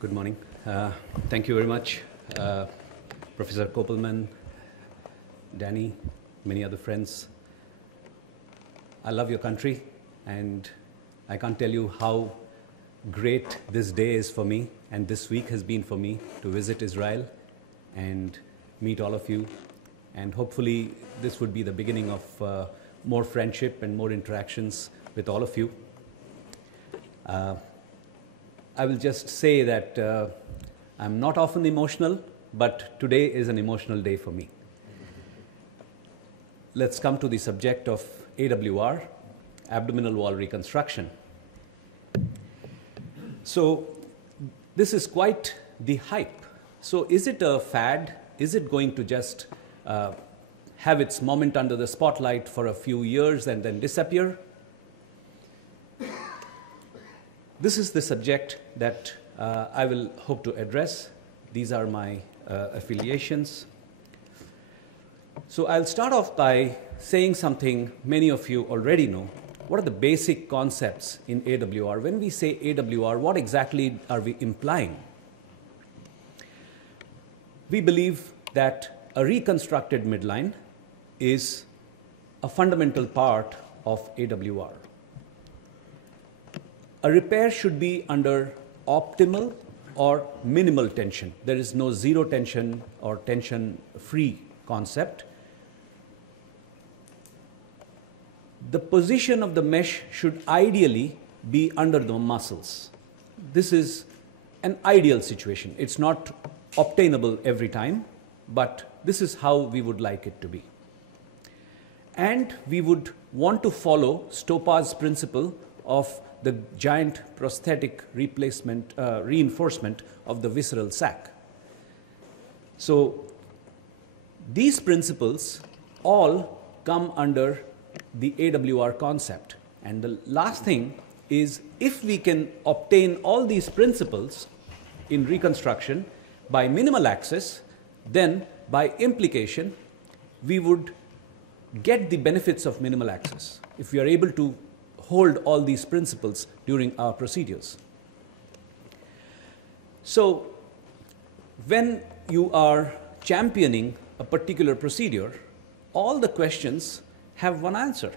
Good morning. Thank you very much, Professor Kopelman, Danny, many other friends. I love your country, and I can't tell you how great this day is for me, and this week has been for me to visit Israel and meet all of you. And hopefully this would be the beginning of more friendship and more interactions with all of you. I will just say that I'm not often emotional, but today is an emotional day for me. Let's come to the subject of AWR, abdominal wall reconstruction. So this is quite the hype. So is it a fad? Is it going to just have its moment under the spotlight for a few years and then disappear? This is the subject that I will hope to address. These are my affiliations. So I'll start off by saying something many of you already know. What are the basic concepts in AWR? When we say AWR, what exactly are we implying? We believe that a reconstructed midline is a fundamental part of AWR. A repair should be under optimal or minimal tension. There is no zero tension or tension-free concept. The position of the mesh should ideally be under the muscles. This is an ideal situation. It's not obtainable every time, but this is how we would like it to be. And we would want to follow Stoppa's principle of the giant prosthetic replacement, reinforcement of the visceral sac. So these principles all come under the AWR concept. And the last thing is, if we can obtain all these principles in reconstruction by minimal access, then by implication, we would get the benefits of minimal access if we are able to hold all these principles during our procedures. So when you are championing a particular procedure, all the questions have one answer,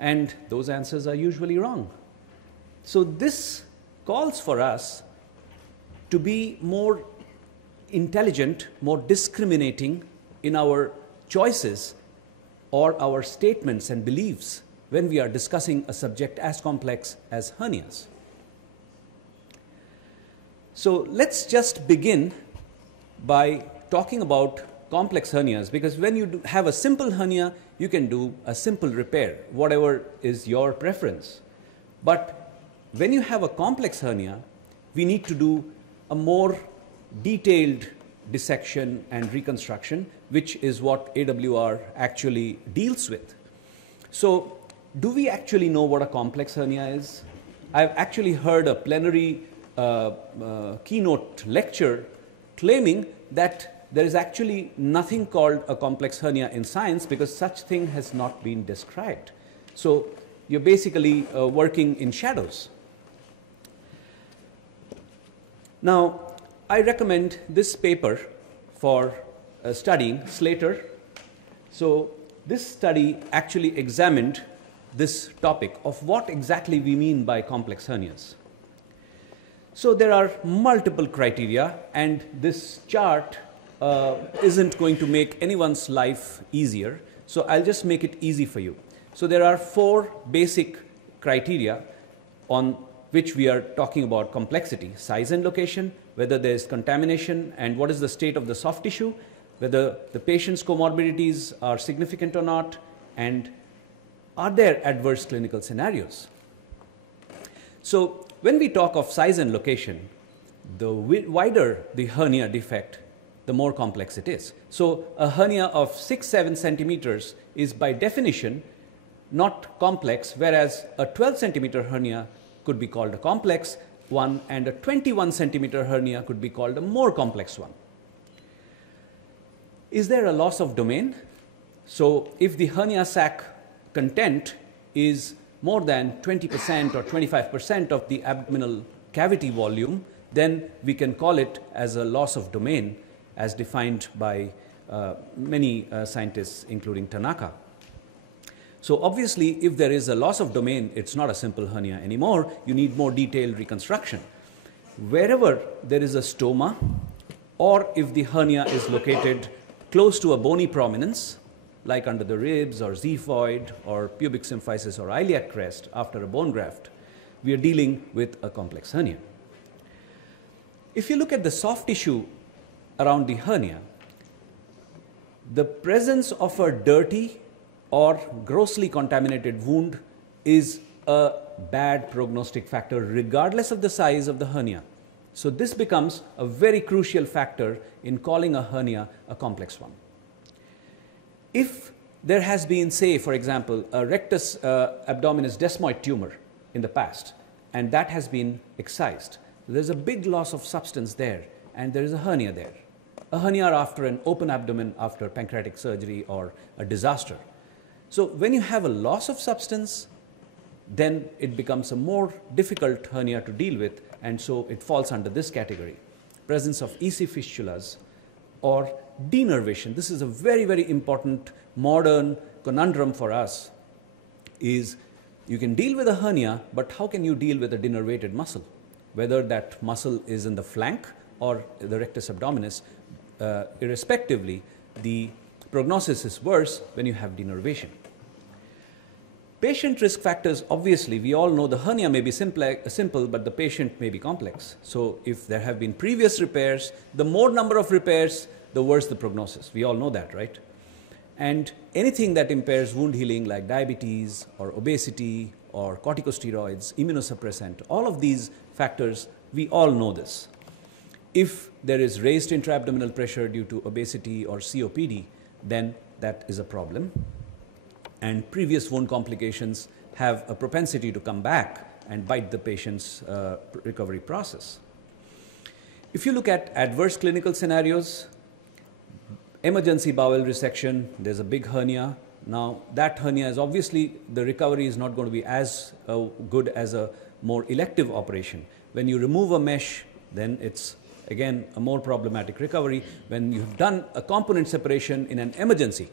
and those answers are usually wrong. So this calls for us to be more intelligent, more discriminating in our choices or our statements and beliefs when we are discussing a subject as complex as hernias. So let's just begin by talking about complex hernias, because when you have a simple hernia, you can do a simple repair, whatever is your preference. But when you have a complex hernia, we need to do a more detailed dissection and reconstruction, which is what AWR actually deals with. So do we actually know what a complex hernia is? I've actually heard a plenary keynote lecture claiming that there is actually nothing called a complex hernia in science because such thing has not been described. So you're basically working in shadows. Now, I recommend this paper for studying, Slater. So this study actually examined this topic of what exactly we mean by complex hernias. So there are multiple criteria, and this chart isn't going to make anyone's life easier, so I'll just make it easy for you. So there are 4 basic criteria on which we are talking about complexity: size and location, whether there is contamination, and what is the state of the soft tissue, whether the patient's comorbidities are significant or not, and are there adverse clinical scenarios. So when we talk of size and location, the wider the hernia defect, the more complex it is. So a hernia of 6-7 centimeters is by definition not complex, whereas a 12 centimeter hernia could be called a complex one, and a 21 centimeter hernia could be called a more complex one. Is there a loss of domain? So if the hernia sac content is more than 20% or 25% of the abdominal cavity volume, then we can call it as a loss of domain as defined by many scientists, including Tanaka. So obviously, if there is a loss of domain, it's not a simple hernia anymore. You need more detailed reconstruction. Wherever there is a stoma, or if the hernia is located close to a bony prominence, like under the ribs or xiphoid or pubic symphysis or iliac crest after a bone graft, we are dealing with a complex hernia. If you look at the soft tissue around the hernia, the presence of a dirty or grossly contaminated wound is a bad prognostic factor regardless of the size of the hernia. So this becomes a very crucial factor in calling a hernia a complex one. If there has been, say, for example, a rectus abdominis desmoid tumor in the past, and that has been excised, there's a big loss of substance there, and there is a hernia there. A hernia after an open abdomen after pancreatic surgery or a disaster. So when you have a loss of substance, then it becomes a more difficult hernia to deal with, and so it falls under this category. Presence of EC fistulas or denervation. This is a very, very important modern conundrum for us, is you can deal with a hernia, but how can you deal with a denervated muscle? Whether that muscle is in the flank or the rectus abdominis, irrespectively, the prognosis is worse when you have denervation. Patient risk factors, obviously, we all know the hernia may be simple, but the patient may be complex. So if there have been previous repairs, the more number of repairs, the worse the prognosis. We all know that, right? And anything that impairs wound healing, like diabetes or obesity or corticosteroids, immunosuppressant, all of these factors, we all know this. If there is raised intra-abdominal pressure due to obesity or COPD, then that is a problem. And previous wound complications have a propensity to come back and bite the patient's recovery process. If you look at adverse clinical scenarios, emergency bowel resection, there's a big hernia. Now, that hernia is obviously, the recovery is not going to be as good as a more elective operation. When you remove a mesh, then it's again a more problematic recovery. When you have done a component separation in an emergency,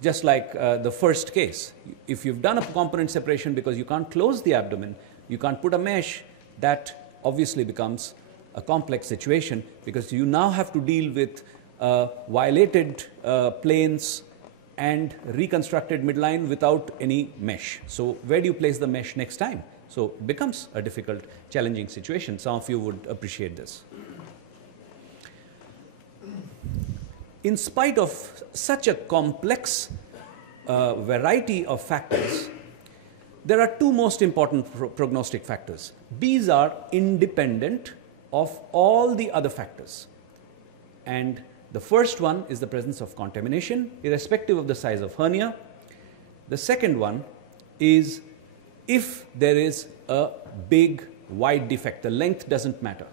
just like the first case, if you've done a component separation because you can't close the abdomen, you can't put a mesh, that obviously becomes a complex situation because you now have to deal with violated planes and reconstructed midline without any mesh. So where do you place the mesh next time? So it becomes a difficult, challenging situation. Some of you would appreciate this. In spite of such a complex variety of factors, there are two most important prognostic factors. These are independent of all the other factors. And the first one is the presence of contamination, irrespective of the size of hernia. The second one is if there is a big, wide defect. The length doesn't matter.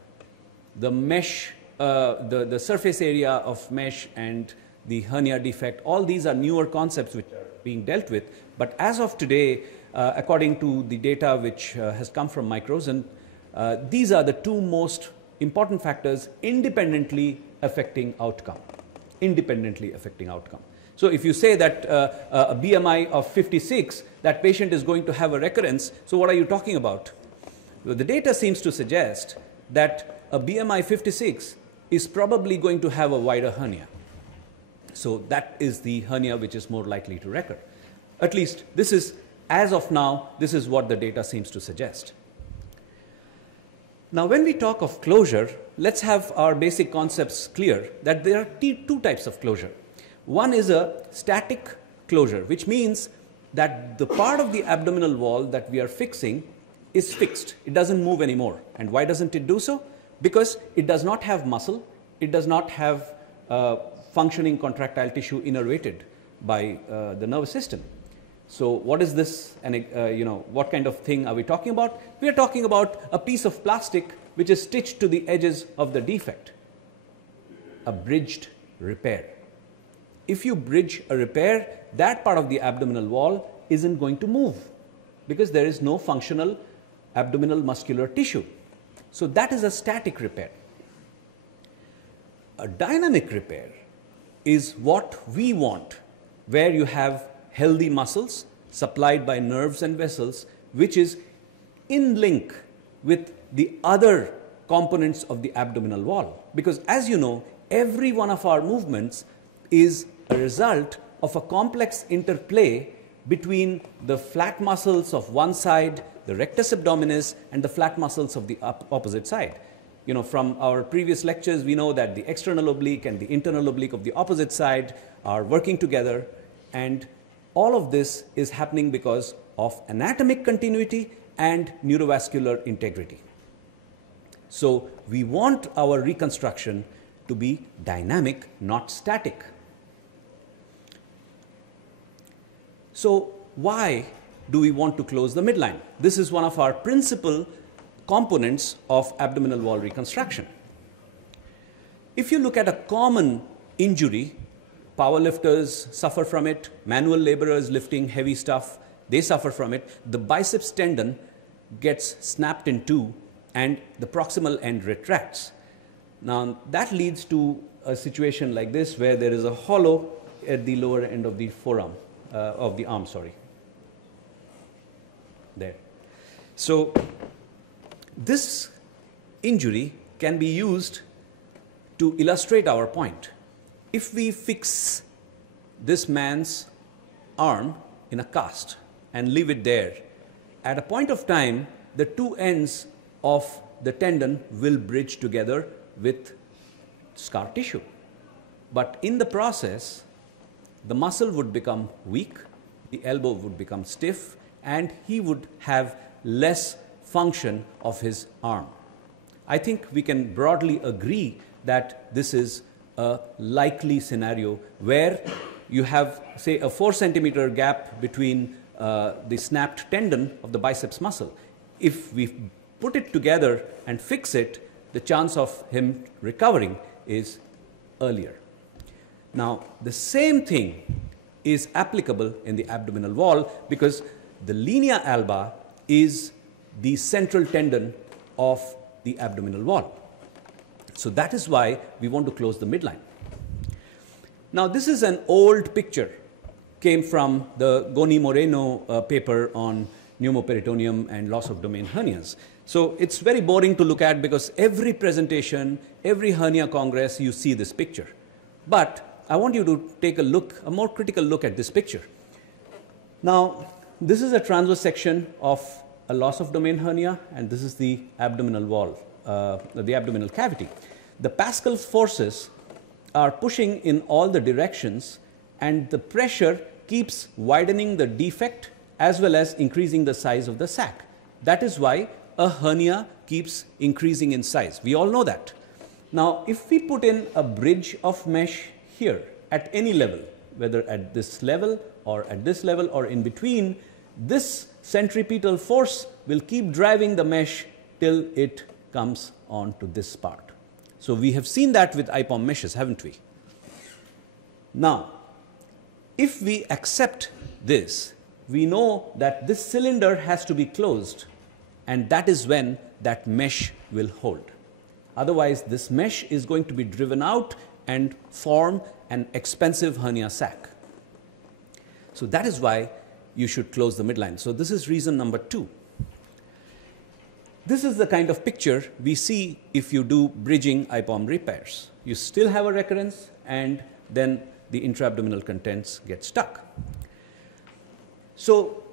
The mesh, the surface area of mesh and the hernia defect, all these are newer concepts which are being dealt with. But as of today, according to the data which has come from Microzen, these are the two most important factors independently affecting outcome. Independently affecting outcome. So if you say that a BMI of 56, that patient is going to have a recurrence, so what are you talking about? Well, the data seems to suggest that a BMI 56 is probably going to have a wider hernia. So that is the hernia which is more likely to recur. At least this is, as of now, this is what the data seems to suggest. Now, when we talk of closure, let's have our basic concepts clear that there are two types of closure. One is a static closure, which means that the part of the abdominal wall that we are fixing is fixed. It doesn't move anymore. And why doesn't it do so? Because it does not have muscle. It does not have functioning contractile tissue innervated by the nervous system. So what is this, and what kind of thing are we talking about? We are talking about a piece of plastic which is stitched to the edges of the defect. A bridged repair. If you bridge a repair, that part of the abdominal wall isn't going to move because there is no functional abdominal muscular tissue. So that is a static repair. A dynamic repair is what we want, where you have healthy muscles supplied by nerves and vessels, which is in link with the other components of the abdominal wall. Because as you know, every one of our movements is a result of a complex interplay between the flat muscles of one side, the rectus abdominis, and the flat muscles of the opposite side. You know, from our previous lectures, we know that the external oblique and the internal oblique of the opposite side are working together, and all of this is happening because of anatomic continuity and neurovascular integrity. So we want our reconstruction to be dynamic, not static. So why do we want to close the midline? This is one of our principal components of abdominal wall reconstruction. If you look at a common injury, powerlifters suffer from it, manual laborers lifting heavy stuff, they suffer from it. The biceps tendon gets snapped in two and the proximal end retracts. Now that leads to a situation like this where there is a hollow at the lower end of the forearm, of the arm, sorry. There. So this injury can be used to illustrate our point. If we fix this man's arm in a cast and leave it there, at a point of time, the two ends of the tendon will bridge together with scar tissue. But in the process, the muscle would become weak, the elbow would become stiff, and he would have less function of his arm. I think we can broadly agree that this is a likely scenario where you have, say, a 4 centimeter gap between the snapped tendon of the biceps muscle. If we put it together and fix it, the chance of him recovering is earlier. Now, the same thing is applicable in the abdominal wall because the linea alba is the central tendon of the abdominal wall. So that is why we want to close the midline. Now, this is an old picture, came from the Goni Moreno paper on pneumoperitoneum and loss of domain hernias. So it's very boring to look at because every presentation, every hernia congress, you see this picture. But I want you to take a look, a more critical look at this picture. Now, this is a transverse section of a loss of domain hernia, and this is the abdominal wall, the abdominal cavity. The Pascal forces are pushing in all the directions, and the pressure keeps widening the defect as well as increasing the size of the sac. That is why a hernia keeps increasing in size. We all know that. Now, if we put in a bridge of mesh here at any level, whether at this level or at this level or in between, this centripetal force will keep driving the mesh till it comes on to this part. So we have seen that with IPOM meshes, haven't we? Now, if we accept this, we know that this cylinder has to be closed, and that is when that mesh will hold. Otherwise, this mesh is going to be driven out and form an expensive hernia sac. So that is why you should close the midline. So this is reason number 2. This is the kind of picture we see if you do bridging IPOM repairs. You still have a recurrence, and then the intra-abdominal contents get stuck. So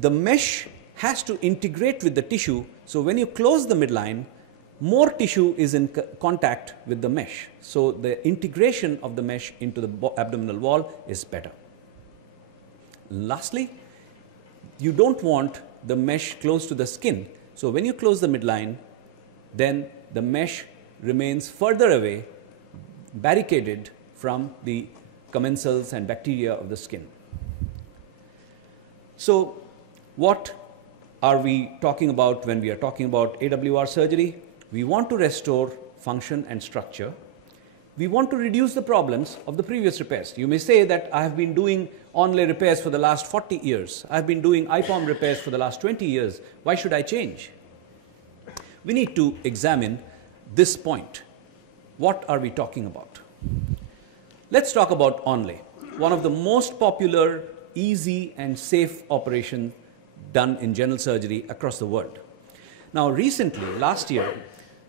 the mesh has to integrate with the tissue. So when you close the midline, more tissue is in contact with the mesh. So the integration of the mesh into the abdominal wall is better. Lastly, you don't want the mesh close to the skin. So when you close the midline, then the mesh remains further away, barricaded from the commensals and bacteria of the skin. So what are we talking about when we are talking about AWR surgery? We want to restore function and structure. We want to reduce the problems of the previous repairs. You may say that I have been doing onlay repairs for the last 40 years. I have been doing IPOM repairs for the last 20 years. Why should I change? we need to examine this point. What are we talking about? Let's talk about onlay, one of the most popular, easy and safe operations done in general surgery across the world. Now recently, last year,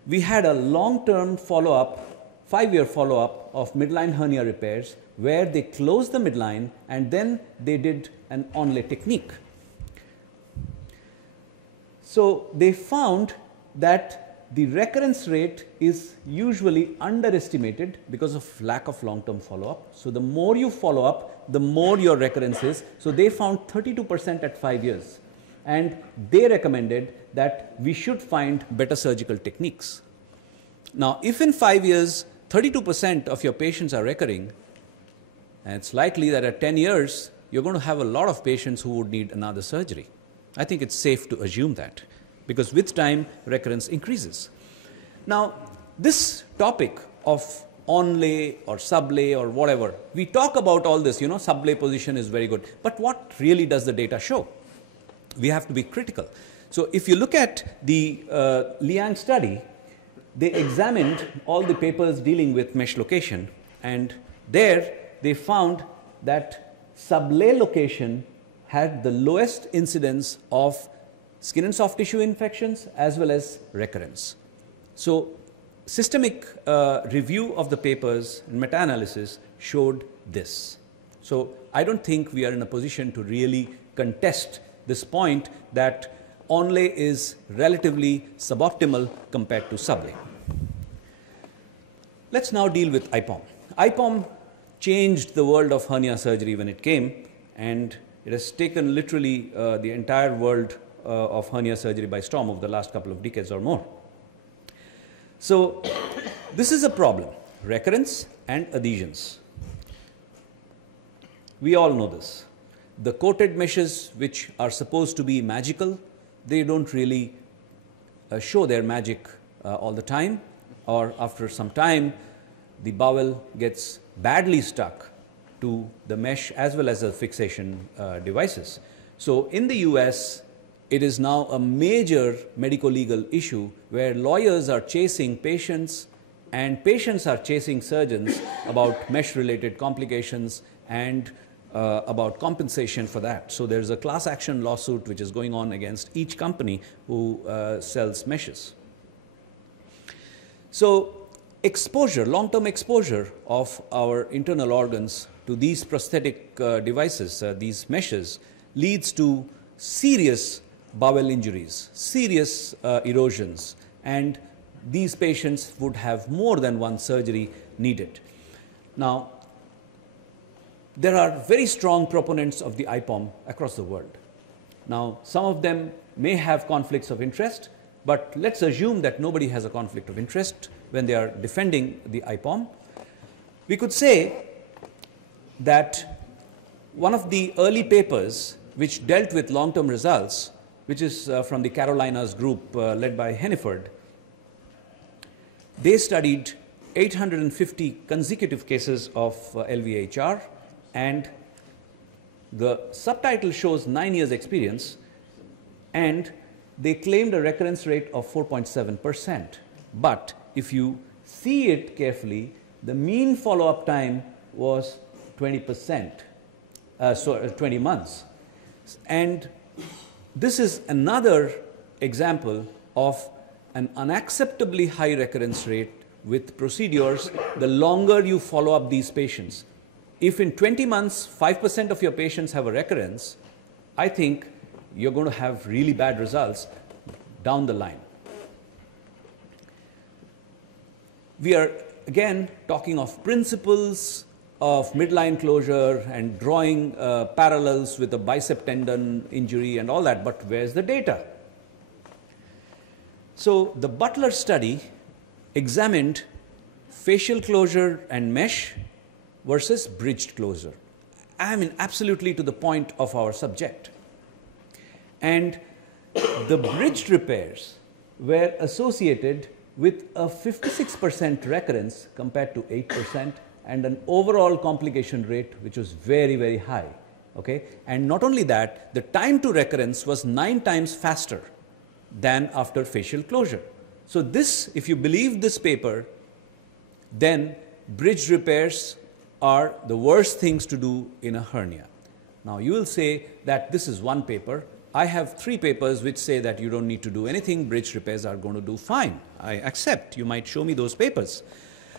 we had a long-term follow-up, 5-year follow-up of midline hernia repairs where they closed the midline and then they did an onlay technique. So they found that the recurrence rate is usually underestimated because of lack of long-term follow-up. So the more you follow up, the more your recurrence is. So they found 32% at 5 years. And they recommended that we should find better surgical techniques. Now, if in 5 years, 32% of your patients are recurring, and it's likely that at 10 years, you're going to have a lot of patients who would need another surgery. I think it's safe to assume that, because with time, recurrence increases. Now, this topic of onlay or sublay or whatever, we talk about all this, sublay position is very good. But what really does the data show? We have to be critical. So if you look at the Liang study, they examined all the papers dealing with mesh location, and there they found that sublay location had the lowest incidence of skin and soft tissue infections as well as recurrence. So systemic review of the papers and meta-analysis showed this. So I don't think we are in a position to really contest this point that onlay is relatively suboptimal compared to sublay. Let's now deal with IPOM. IPOM changed the world of hernia surgery when it came, and it has taken literally the entire world of hernia surgery by storm over the last couple of decades or more. So this is a problem, recurrence and adhesions. We all know this. The coated meshes, which are supposed to be magical, they don't really show their magic all the time, or after some time, the bowel gets badly stuck to the mesh as well as the fixation devices. So in the US, it is now a major medico-legal issue where lawyers are chasing patients and patients are chasing surgeons about mesh-related complications and about compensation for that. So there's a class action lawsuit which is going on against each company who sells meshes. So exposure, long-term exposure of our internal organs to these prosthetic devices, these meshes, leads to serious bowel injuries, serious erosions, and these patients would have more than one surgery needed. Now, there are very strong proponents of the IPOM across the world. Now, some of them may have conflicts of interest, but let's assume that nobody has a conflict of interest when they are defending the IPOM. We could say that one of the early papers which dealt with long-term results, which is from the Carolinas group led by Henniford, they studied 850 consecutive cases of LVHR, and the subtitle shows 9 years experience, and they claimed a recurrence rate of 4.7%. But if you see it carefully, the mean follow-up time was 20%, 20 months. And this is another example of an unacceptably high recurrence rate with procedures the longer you follow up these patients. If in 20 months, 5% of your patients have a recurrence, I think you're going to have really bad results down the line. We are again talking of principles of midline closure and drawing parallels with a bicep tendon injury and all that, but where's the data? So the Butler study examined facial closure and mesh versus bridged closure. I mean, absolutely to the point of our subject. And the bridged repairs were associated with a 56% recurrence compared to 8% and an overall complication rate which was very, very high. Okay? And not only that, the time to recurrence was 9 times faster than after facial closure. So this, if you believe this paper, then bridge repairs are the worst things to do in a hernia. Now you will say that this is one paper. I have 3 papers which say that you don't need to do anything, bridge repairs are going to do fine. I accept. You might show me those papers.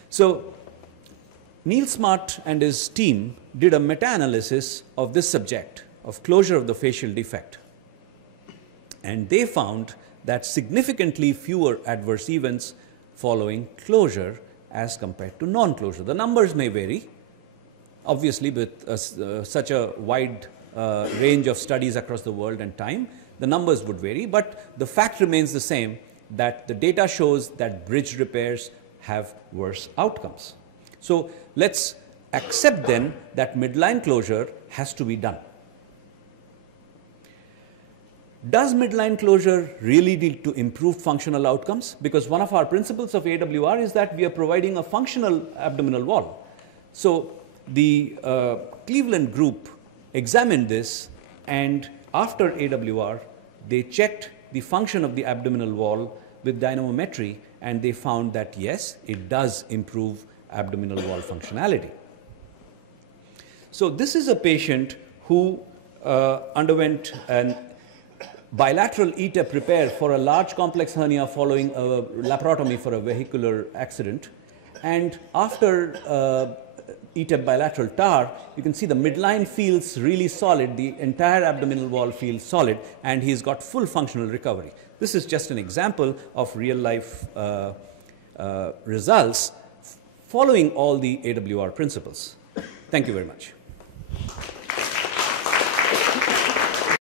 So Neil Smart and his team did a meta-analysis of this subject, of closure of the facial defect. And they found that significantly fewer adverse events following closure as compared to non-closure. The numbers may vary. Obviously, with such a wide range of studies across the world and time, the numbers would vary, but the fact remains the same, that the data shows that bridge repairs have worse outcomes. So let's accept then that midline closure has to be done. Does midline closure really lead to improved functional outcomes? Because one of our principles of AWR is that we are providing a functional abdominal wall. So the Cleveland group examined this, and after AWR, they checked the function of the abdominal wall with dynamometry, and they found that yes, it does improve abdominal wall functionality. So this is a patient who underwent an bilateral ETEP repair for a large complex hernia following a laparotomy for a vehicular accident. And after ETEP bilateral TAR, you can see the midline feels really solid, the entire abdominal wall feels solid, and he's got full functional recovery. This is just an example of real life results following all the AWR principles. Thank you very much.